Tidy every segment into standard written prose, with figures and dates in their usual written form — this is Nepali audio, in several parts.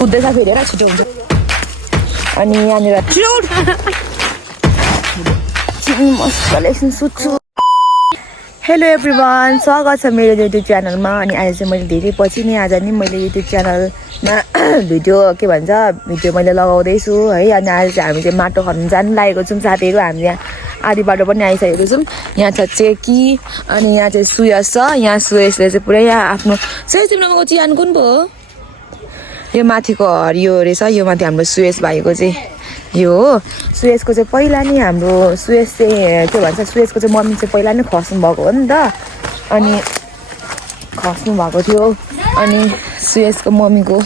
कुद्दैछ फेरि र छिटो हुन्छ अनि यहाँनिर मजाले एकछिन सुत्छु हेलो एभ्रिवान स्वागत छ मेरो युट्युब च्यानलमा अनि आज चाहिँ मैले धेरै पछि नि आज नि मैले युट्युब च्यानलमा भिडियो के भन्छ भिडियो मैले लगाउँदैछु है अनि आज चाहिँ हामी चाहिँ माटो खन्नु जानु लागेको छौँ साथीहरू हामी यहाँ आधी बाटो पनि आइसकेको छौँ यहाँ छ चेकी अनि यहाँ चाहिँ सुयस छ यहाँ सुयसले चाहिँ पुरै यहाँ आफ्नो सुयस तिम्रो चियान कुन पो हो यो माथिको हरियो रहेछ यो माथि हाम्रो सुयस भाइको चाहिँ यो हो सुयसको चाहिँ पहिला नि हाम्रो सुयस चाहिँ के भन्छ सुयसको चाहिँ मम्मी चाहिँ पहिला नै खस्नु भएको हो नि त अनि खस्नु भएको थियो अनि सुयसको मम्मीको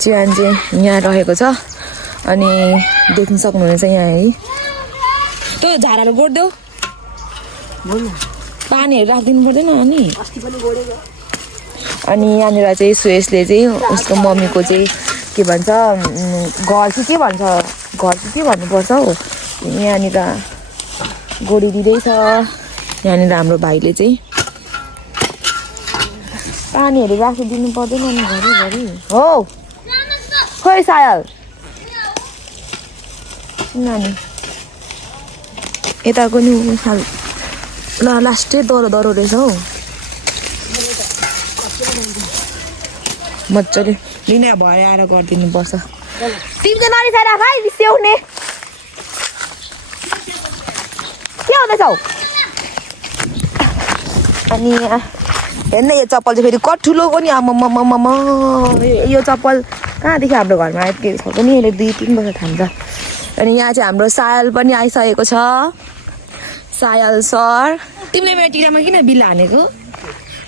चियान चाहिँ यहाँ रहेको छ अनि देख्न सक्नुहुनेछ यहाँ है त्यो झाराहरू गोड्देऊ पानीहरू राखिदिनु पर्दैन अनि यहाँनिर चाहिँ सुयसले चाहिँ उसको मम्मीको चाहिँ के भन्छ घर चाहिँ के भन्छ घर चाहिँ के भन्नुपर्छ हौ यहाँनिर गोडिदिँदैछ यहाँनिर हाम्रो भाइले चाहिँ पानीहरू राखिदिनु पर्दैन नि घरिघरि हो खोइ सायल नानी यताको नि ल लास्टै दह्रो दह्रो रहेछ हौ मजाले लिने भएर आएर गरिदिनु पर्छ तिमी चाहिँ नरिसाएर भाइ बिस्याउने के हुँदैछौ अनि हेर्न यो चप्पल चाहिँ फेरि कति ठुलोको नि आम्मामामामा यो चप्पल कहाँदेखि हाम्रो घरमा आइपुगेको छ पनि यसले 2-3 वर्ष थाम्छ अनि यहाँ चाहिँ हाम्रो सायल पनि आइसकेको छ सायल सर तिमीले मेरो टिरामा किन बिल्ला हानेको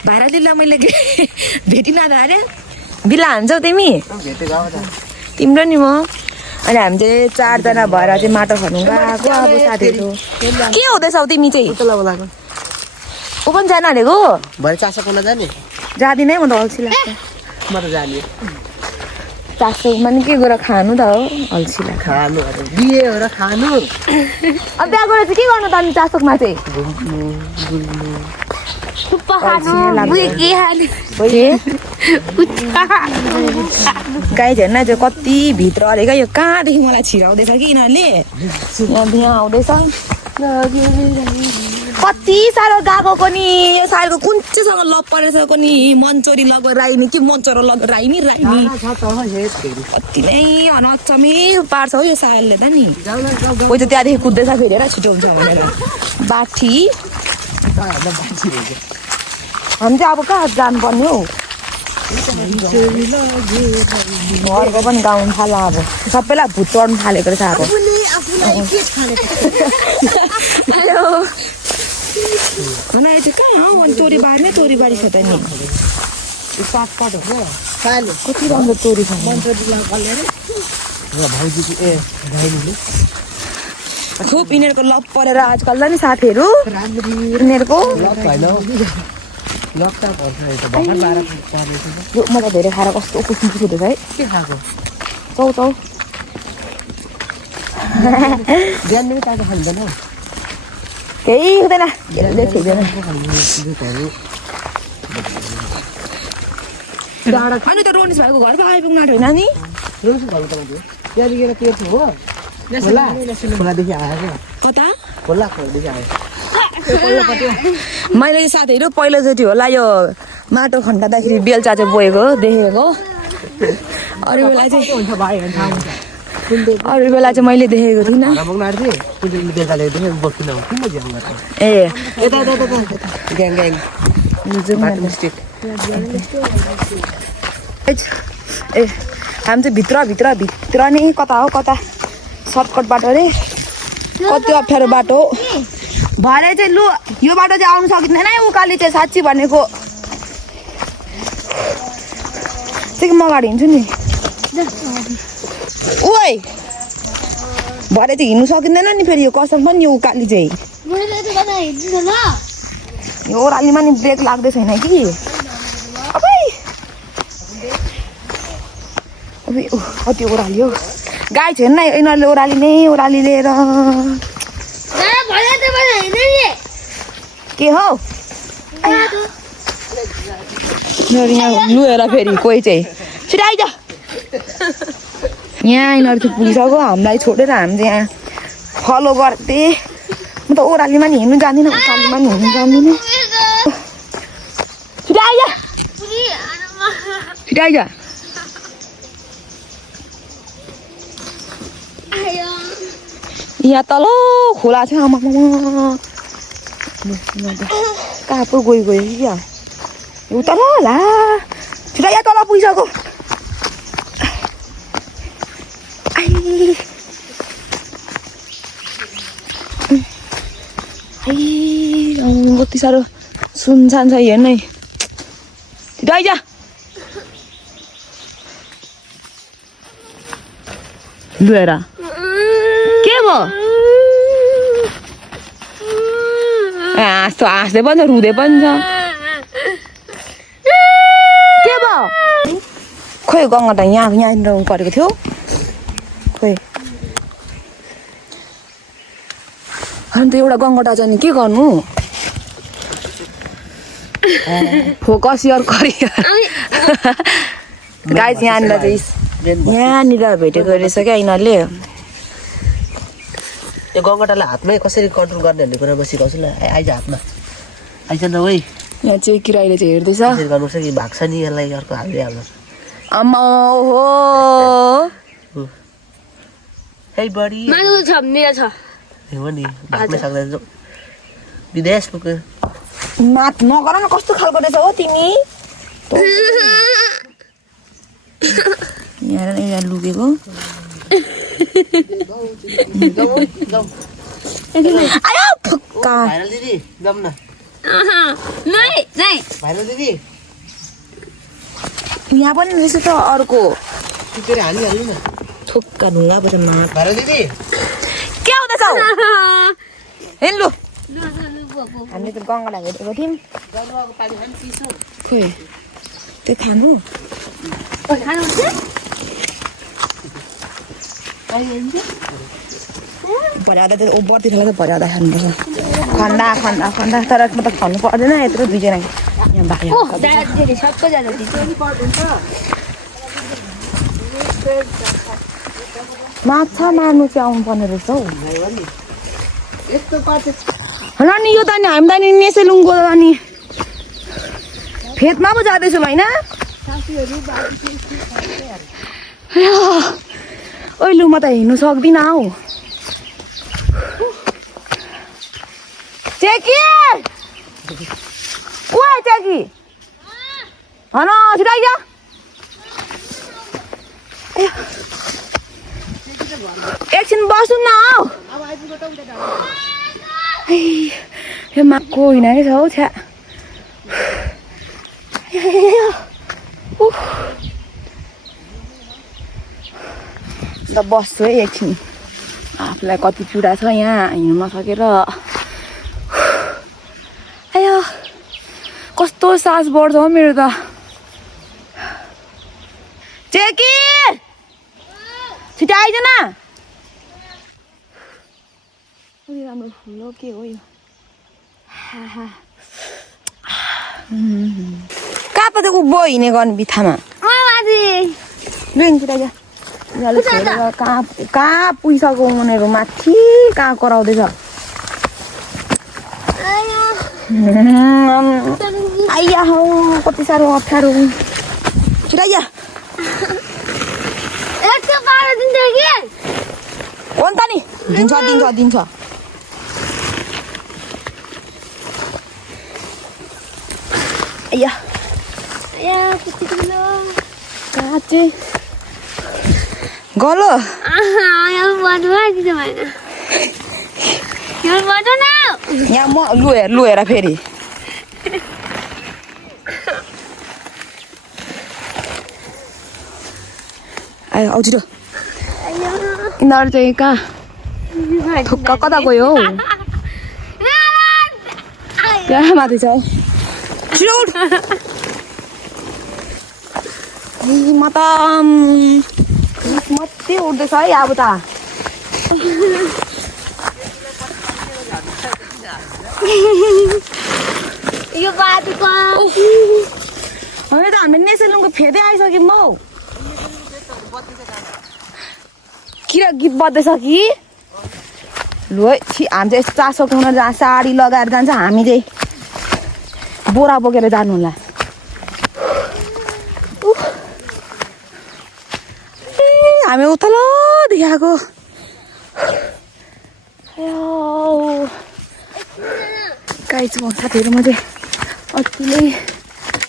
भाइरा दिल्ला मैले भेटिन अरे बिल्ला हान्छौ तिमी तिम्रो नि म अनि हामी चाहिँ 4 जना भएर चाहिँ माटो खन्नु गएको अब साथीहरू के हुँदैछौ तिमी चाहिँ ऊ पनि जान भनेको भरे चासो खोला जाने जाँदिनै म त अल्छी लाग्छ म त जाने चासोमा नि के गरेर खानु त हो अल्छी लाग्छ खानु बिहे हो र खानु अब त्यहाँ गएर चाहिँ के गर्नु त अनि चासोकमा चाहिँ थुप्पा खानु के खानु गाई हेर्न चाहिँ कति भित्र अरे क्या यो कहाँदेखि मलाई छिराउँदैछ कि यिनीहरूले यहाँ आउँदैछ कति साह्रो गएको नि यो सालको कुन चाहिँसँग लप परेछ नि मन्चोरी लगेर राइनी कि मन्चोरो लगेर राइनी कति नै अनचमी पार्छ हौ यो सालले त नि कोही त त्यहाँदेखि कुद्दैछ फेरि र छिटो हुन्छ भनेर बाठी हामी चाहिँ अब कहाँ जानुपर्ने हौ घरको पनि गाउनु थाल्यो अब सबैलाई भुत चढ्नु थालेको रहेछ अब हेलो मलाई चाहिँ कहाँ हो तोरी बार्ने तोरी बारी छ त नि सागपात हो कति राम्रो तोरी छ खुब यिनीहरूको लप परेर आजकल त नि साथीहरू यिनीहरूको मलाई धेरै खाएर कस्तो कुस्नु हुँदैछ है के खाएको चौ केही हुँदैन अनि त रोनिस भाइको घर पो आइपुग्नु आँट्यो होइन नि त्यहाँदेखि के थियो हो खोलादेखि आयो कता खोलादेखि आयो मैले साथीहरू पहिलोचोटि होला यो माटो खन्दादाखेरि बेलचा चाहिँ बोकेको देखेको अरू बेला चाहिँ मैले देखेको थिइनँ ए ए हामी चाहिँ भित्र नै कता हो कता सर्टकट बाटो अरे कति अप्ठ्यारो बाटो हो भरे चाहिँ लु यो बाटो चाहिँ आउनु सकिँदैन है उकाली चाहिँ साँच्ची भनेको चाहिँ म अगाडि हिँड्छु नि ओइ भरे चाहिँ हिँड्नु सकिँदैन नि फेरि यो कसम पनि यो उकाली चाहिँ यो ओह्रालीमा नि ब्रेक लाग्दै छैन कि कति ओह्राली हो गाई छैन न यिनीहरूले ओह्राली लिएर के हो यहाँ लुएर फेरि कोही चाहिँ छिटो आइज यहाँ यिनीहरू चाहिँ पुगिसक्यो हामीलाई छोडेर हामी चाहिँ यहाँ फलो गर्दै म त ओह्रालीमा नि हिँड्नु जान्दिनँ उकालीमा नि हिँड्नु जान्दिनँ छिटो आइज छिटो आइज यहाँ तल खोला छ आमा कहाँ पो गयो क्या यो तल होला छिटो यहाँ तल पुगिसक्यो कति साह्रो सुनसान छ हेर्न है छिटो आइज लुएर के भयो हाँस्दै पनि छ रुँदै पनि छ के भयो खोइ गङ्गा त यहाँनिर परेको थियो खोइ अन्त एउटा गङ्गटा चाहिँ के गर्नु फोकस यर करियर गाइस यहाँनिर चाहिँ यहाँनिर भेटेको रहेछ क्या यिनीहरूले यो गङ्गटालाई हातमै कसरी कन्ट्रोल गर्ने भन्ने कुरा म सिकाउँछु ल आइज हातमा आइज न ओइ यहाँ चाहिँ किराइले चाहिँ हेर्दैछ कसरी गर्नुपर्छ कि भाग्छ नि यसलाई अर्को हालिहाल्नु आम्मा हो हे बडी मानु छ मेरो छ हो नि भाग्नै सक्दैन विदेश पुग्यो मात नगर न कस्तो खालको रहेछ हो तिमी यहाँ लुकेको आयो फक्का भाइरल दिदी जाऊँ न नै नै भाइरल दिदी यहाँ पनि रहेछ त अर्को टिपेर हालिहाल्नु न थुक्का ढुङ्गा पो छ मात भाइरल दिदी के हुँदैछ हेर्नु लु हामीले त गङ्गालाई भेटेको थियौँ खोइ त्यो खानु भर्याउँदा त ओभरतिर त भर्याउँदा खानुपर्छ खन्दा खन्दा खन्दा तर म त खानु पर्दैन यत्रो दुईजना यहाँ बाहिर सबैजना माछा मार्नु चाहिँ आउनु पर्ने रहेछ हौ र नि यो त नि हामी त नि मेसेलुङको त नि फेदमा पो जाँदैछौँ होइन ओइ लु म त हिँड्नु सक्दिनँ हौ चेकी ओ चेकी हन छिटो आइज एकछिन बस्नु न हौ यो माको हिँडेको छ हौ छ्या ल बस्छु है एकछिन आफूलाई कति पीडा छ यहाँ हिँड्नु नसकेर आयो कस्तो सास बढ्छ हौ मेरो त चेकी छिटो आइज न राम्रो फुल हो के हो यो कहाँ पो चाहिँ उभो हिँड्ने गर्ने बित्थामा लु छिटो आइज यिनीहरूले छोडेर कहाँ पुगिसक्यो उनीहरू माथि कहाँ कराउँदैछ आइया हौ कति साह्रो अप्ठ्यारो छिटो आइज हो नि त नि दिन्छ दिन्छ दिन्छ आइया कहाँ चाहिँ गलो यहाँ म लु हेर फेरि आयो आउ छिटो यिनीहरू चाहिँ कहाँ थुक्का कता गयो हौ यहाँ माथि छ छिटो उठ म त मात्रै उठ्दैछ है अब त यो बाटोको होइन त हामीले नेसेलुङको फेदै आइसक्यौँ हौ किन गीत बज्दैछ कि लु है छि हामी चाहिँ चासो खुवाउन जहाँ साडी लगाएर जान्छ हामी चाहिँ बोरा बोकेर जानु होला हामी उतल देखाएको गाइज म साथीहरूमा चाहिँ अतिले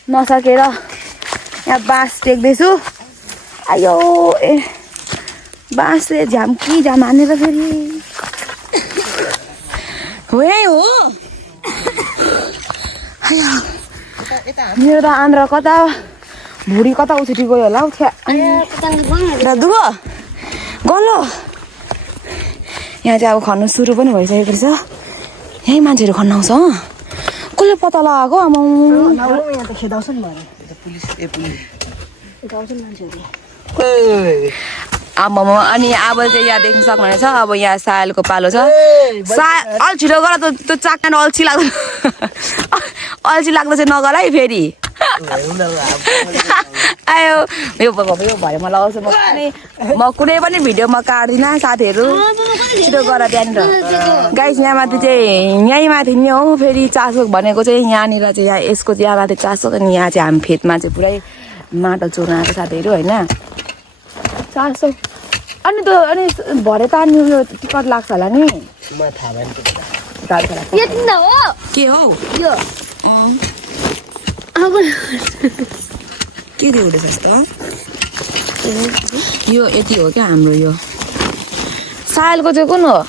नसकेर यहाँ बाँस टेक्दैछु आयो ए बाँसले झ्याम्की झ्याम हानेर फेरि हो यही हो मेरो त आन्द्रा कता भुँडी कता उछिटी गयो होला हौ छ्या दुगो गलो यहाँ चाहिँ अब खन्नु सुरु पनि भइसकेको रहेछ यहीँ मान्छेहरू खन्न आउँछ कसले पत्ता लगाएको आमा आमामा अनि अब चाहिँ यहाँ देख्न सक्नुहुनेछ अब यहाँ सायलको पालो छ अलि छिटो गर त्यो चाक्का अल्छी लाग्दो अल्छी लाग्दो चाहिँ नगर है फेरि आयो यो भयो म लगाउँछु म कुनै पनि भिडियोमा काट्दिनँ साथीहरू छिटो गर त्यहाँनिर गाइस यहाँ माथि चाहिँ यहीँ माथि नि हौ फेरि चासो भनेको चाहिँ यहाँनिर चाहिँ यहाँ यसको यहाँ माथि चासो अनि यहाँ चाहिँ हामी फेदमा चाहिँ पुरै माटो चोर्न आएको साथीहरू होइन चासो अनि त्यो अनि भरे त अनि उयो टिकट लाग्छ होला नि के हौ के दिउँदैछ त यो यति हो क्या हाम्रो यो सायलको चाहिँ कुन हो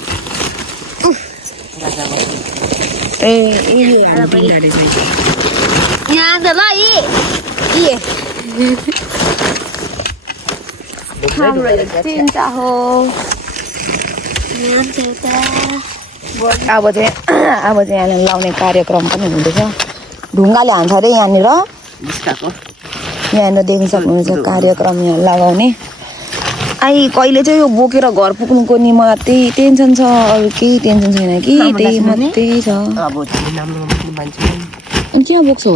ए हाम्रो चिन्ता हो अब चाहिँ यहाँनिर लाउने कार्यक्रम पनि हुँदैछ ढुङ्गाले हान्छ अरे यहाँनिर यहाँनिर देख्न सक्नुहुन्छ कार्यक्रम यहाँ लगाउने कहिले चाहिँ यो बोकेर घर पुग्नुको नि मलाई त्यही टेन्सन छ अरू केही टेन्सन छैन कि त्यही मात्रै छ अनि के बोक्छौ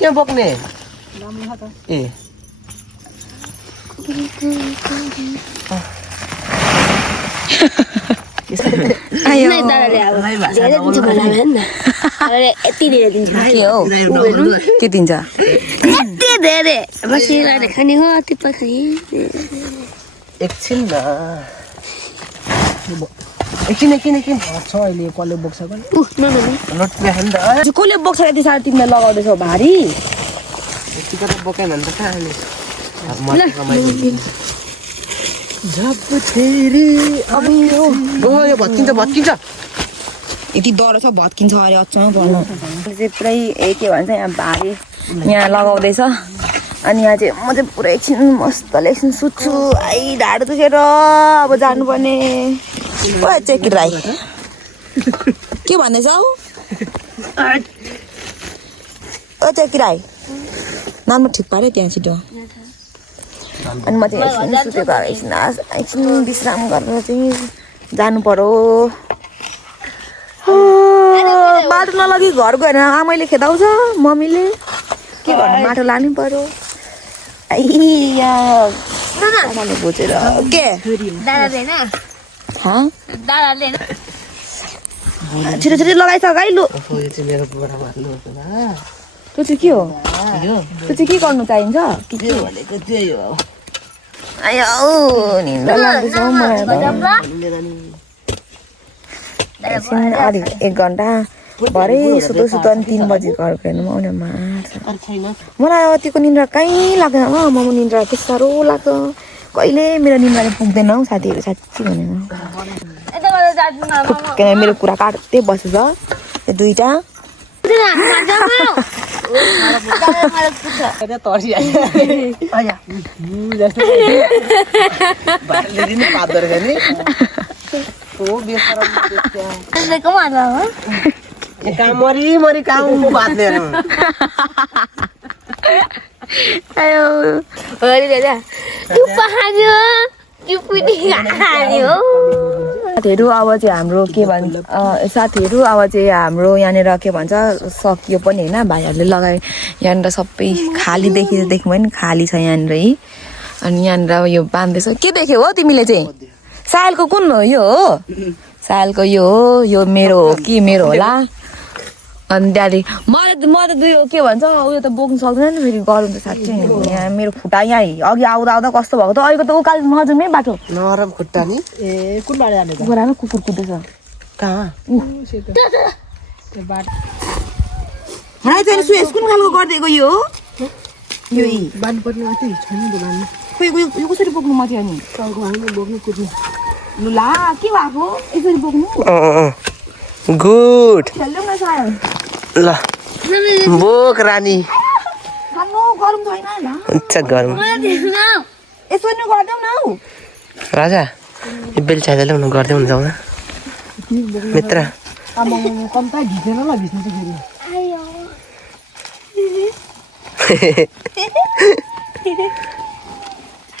के बोक्ने ए के दिन्छ खाने हो टिप्पा खाने एकछिन न एकछिन छ अहिले कसले बोक्छ कसले बोक्छ यति साह्रो तिमीले लगाउँदैछौ भारी यतिको त बोकेन भने त कहाँ यो भत्किन्छ यति डर छ भत्किन्छ अरे अचम्म पर्नु चाहिँ पुरै के भन्छ यहाँ भारी यहाँ लगाउँदैछ अनि यहाँ चाहिँ म चाहिँ पुरै एकछिन मस्तले एकछिन सुत्छु ढाड दुखेर अब जानुपर्ने चेकी राई के भन्दैछौ ओ चेकी राई नाम ठिक पारे त्यहाँ छिटो अनि म चाहिँ एकछिन सुतेको एकछिन विश्राम गरेर चाहिँ जानु पर्यो माटो नलगी घर गएन आमैले खेदाउँछ मम्मीले के गर्नु माटो लानु पर्यो भुचेर के छिटो छिटो लगाइसक है लु त्यो चाहिँ के हो त्यो चाहिँ के गर्नु चाहिन्छ आयो निन्द्रा लाग्दैछ मलाई एकछिन अलिक 1 घन्टा भरे सुतो अनि 3 बजी घर गएन आउने मार्छ मलाई अतिको निन्द्रा कहीँ लाग्दैन म निन्द्रा त्यस्तो साह्रो लाग्छ कहिले मेरो निन्द्राले पुग्दैन हौ साथीहरू साँच्ची भनेर मेरो कुरा काट्दै बसेछ त्यो दुईटा मरी काम बात लिएर आयो साथीहरू अब चाहिँ हाम्रो के भन्छ साथीहरू अब चाहिँ हाम्रो यहाँनिर के भन्छ सकियो पनि होइन भाइहरूले लगाए यहाँनिर सबै खाली देख्यो भने खाली छ यहाँनिर है अनि यहाँनिर अब यो बाँध्दैछ के देख्यौ हो तिमीले चाहिँ सायलको कुन हो यो हो सायलको यो हो यो मेरो हो कि मेरो होला अनि त्यहाँदेखि म त यो के भन्छ उयो त बोक्नु सक्दैन नि फेरि गरौँ त साँच्चै यहाँ मेरो खुट्टा यहाँ अघि आउँदा आउँदा कस्तो भएको त अहिलेको त उकालो नजाउँ है बाटो नरम खुट्टा नि ए कुन बाटो जाने त गोरामा कुकुर कुद्दैछ कहाँ राई चाहिँ सुएस कुन खालको गरिदिएको यो यो बाटो पर्ने मात्रै छैन दोकानमा खोइ यो कसरी बोक्नु म चाहिँ अनि टाउको हामी बोक्नु कुद्नु लु ला के भएको यसरी बोक्नु गुड खेल्नु न सायद ल बोक रानी खानु गरौँ छैन ल हुन्छ गरौँ यसो नि गरिदेऊ न हौ राजा यो बेलचा ल्याउनु गर्दै हुन्छ जाउँ न मित्र कम्ता भिजेन ल भिज्नु त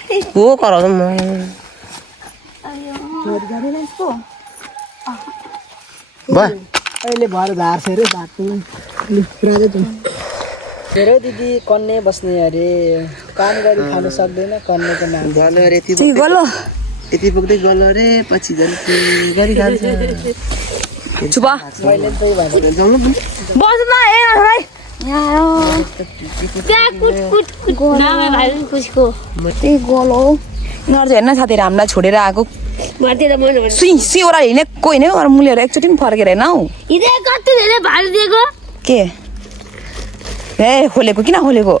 फेरि को कराउँछ म भयो अहिले भएर झार्छ अरे बाटो राजा त हेर दिदी कन्ने बस्ने अरे काम गरी खानु सक्दैन कन्नेको नाम गलो अरे यति ठीक गलो यति पुग्दै गलो अरे पछि झन् के गरी खान्छ चुप मैले त्यही भनेर जाउँ न बस न ए भाइ त्यही गलो यिनीहरू चाहिँ हेर्न साथीहरू हामीलाई छोडेर आएको सुई ओरा हिँडेको होइन हौ मुलीहरू एकचोटि पनि फर्केर होइन हौ के ए खोलेको किन खोलेको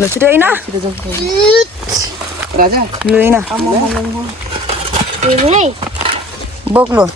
ल छिटो होइन राजा लु होइन बोक्नु